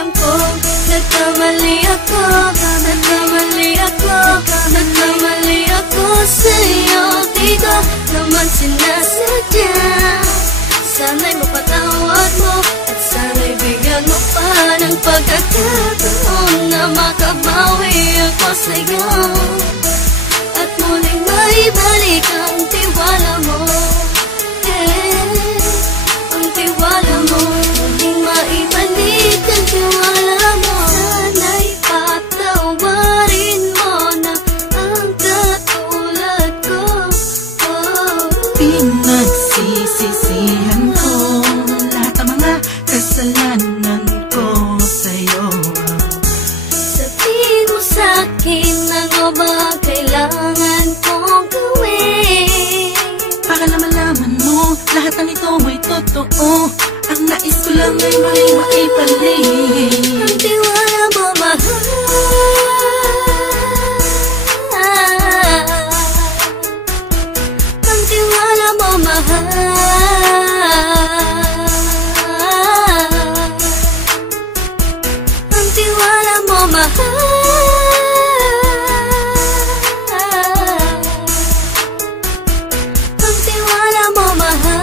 Alam ko, nagkamali ako, nagkamali ako, nagkamali ako sa'yo. Di ko naman sinasadya. Sana'y mapatawad mo at sana'y bigyan mo pa ng pagkakataon na makabawi ako sa'yo at muling maibalik ang tiwala mo. Ang tiwala mo, muling maibalik ang tiwala mo. Sana'y patawarin mo na ang katulad ko. Pinagsisisihan ko lahat ng mga kasalanan ko sa'yo. Sabihin mo sa'kin ano ba kailangan kong gawin para na malaman mo lahat ng ito ay totoo. Ang nais ko lang ay maibalik ang tiwala mo, mahal. Ang tiwala mo, mahal. Ang tiwala mo, mahal. Ang tiwala mo, mahal.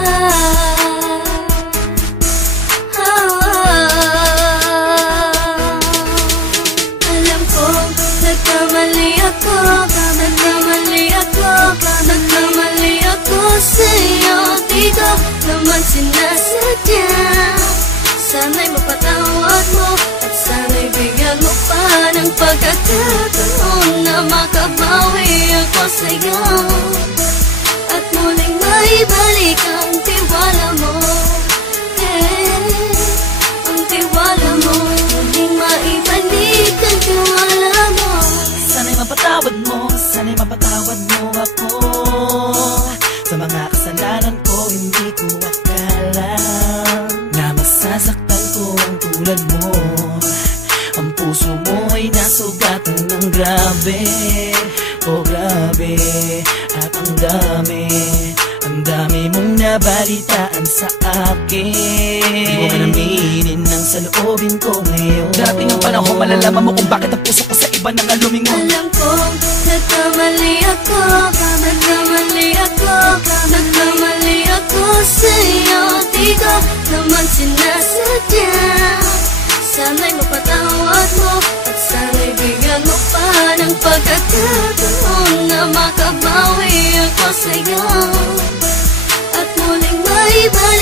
Alam ko, nagkamali ako, nagkamali ako, nagkamali ako sa'yo. Di ko naman sinasadya. Sana'y mapatawad mo at sana'y bigyan mo pa ng pagkakataon na makabawi ako sa'yo at muling maibalik ang tiwala mo. Ang tiwala mo, muling maibalik ang tiwala mo. Sana'y mapatawad mo, sana'y mapatawad mo ako sa mga kasalanan ko. Hindi ko akala na masasaktan ko ang tulad mo. Ang puso mo ay nasugatan ng grabe, oh grabe. At ang dami mong nabalitaan sa akin. Di mo man aminin ang saloobin ko ngayon. Darating ang panahon, malalaman mo kung bakit ang puso ko sa iba nang lumingon. Alam ko, nagkamali ako, nagkamali ako, nagkamali ako sa'yo. Di ko naman sinasadya. Sana'y mapatawad mo at sana'y bigyan mo pa ng pagkakataon na makabawi ako sa'yo at muling maibalik